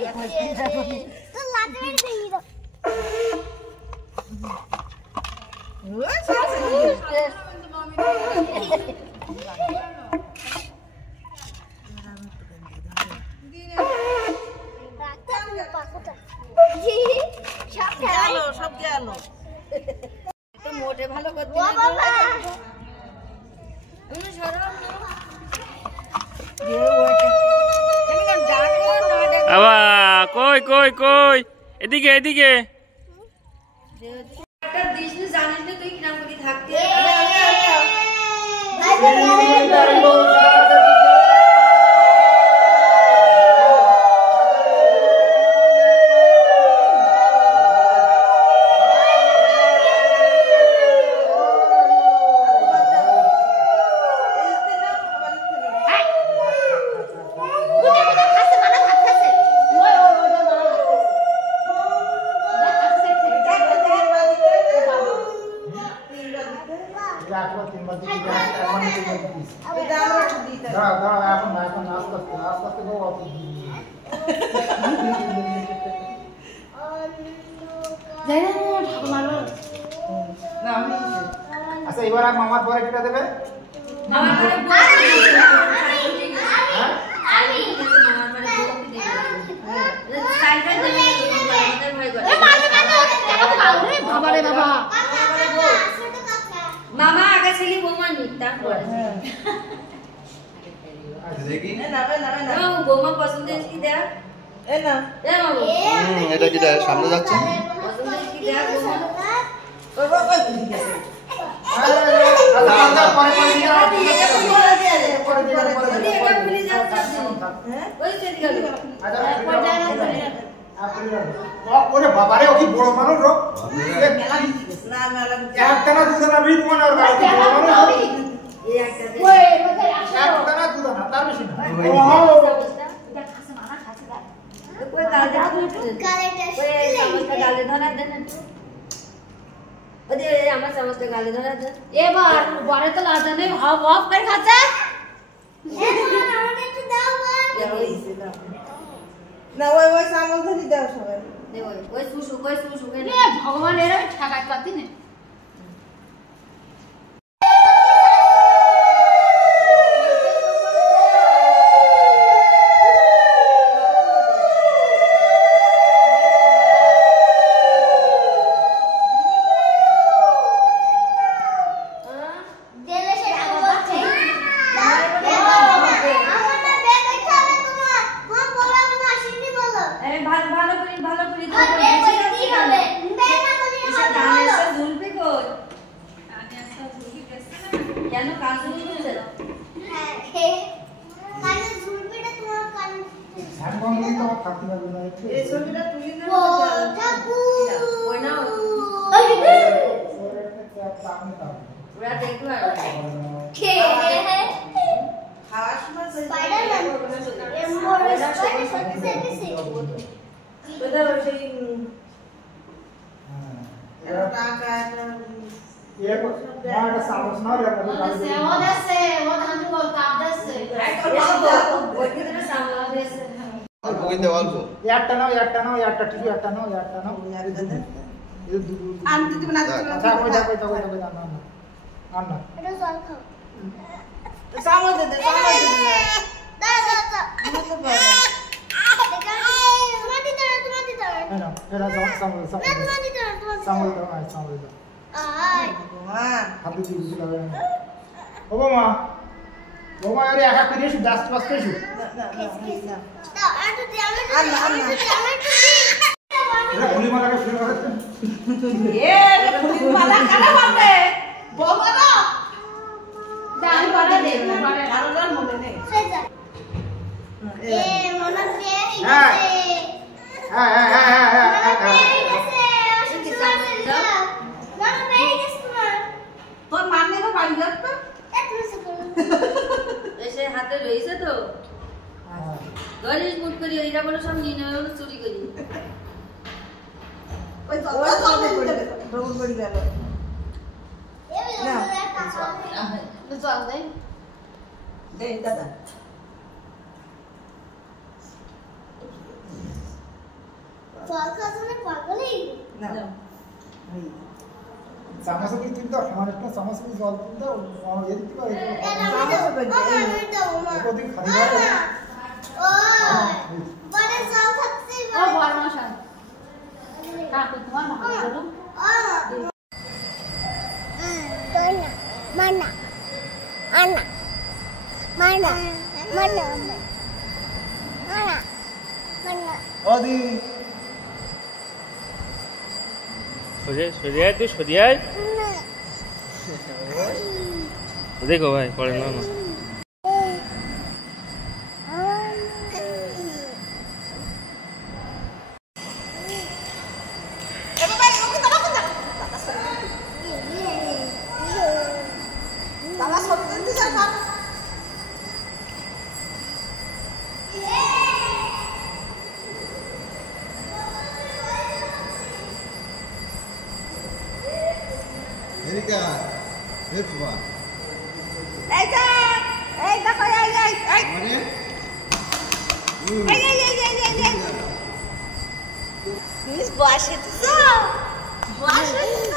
तो लाते में नहीं दो सब গেল তো মোটে ভালো করতে না তুমি সরো আবা কই কই কই এদিকে এদিকে একটা দিস না জানিস না তুই কিরাম করে থাকতে আচ্ছা এবার আর মামার পরে কিটা দেবে মামার পরে আমি মামার পরে দেব সাইডে দেবে আমাদের ভাই করে বাবা রে বাবা মামা আগে ছিলি বৌমা নিতা পড়ে আচ্ছা দেখি না বৌমা পছন্দ কি দেখ এ না এ বাবু এটা কি সামনে যাচ্ছে পছন্দ কি দেখ বৌমা ওই ঠিক আছে আচ্ছা পরে এটা ভুলে যাচ্ছে হ্যাঁ ওই সেট গেল ওরে বাবারে ও কি বড় মানুষ রো না মেলা একটা না দুটো না বিট মনে আর বাড়ি বড় মানুষ এই একটা দে ওই মধ্যে একটা না দুটো না তার বেশি না এটা খাসে মানা খাসে দাও कोई गाल दे গালে টেস্ট कोई समझ गाले धरा दे ना ओदे আমার समझ गाले धरा दे এবার বড় তো লাজা নেই হাফ হাফ করে খাচ্ছে আমাকে একটু দাও না ওই সামল ধরি দাও সবাই দে ওই সুসু রে ভগবান এর ঠাকাই পাতি না না এই চামচ কি তুই দাও আমার একটা চামচ কি জল তুই দাও আমার এদিক থেকে ওদিক খালি দাও ও বড় মশাই কাকু তোমার মা বলো ওদি সরিয়ে তুই সরিয়ে দেখো ভাই পড়ে না না এরিকা হে বাবা এই যে এই দেখো এই মানে Biz bu aşırı. Bu aşırı.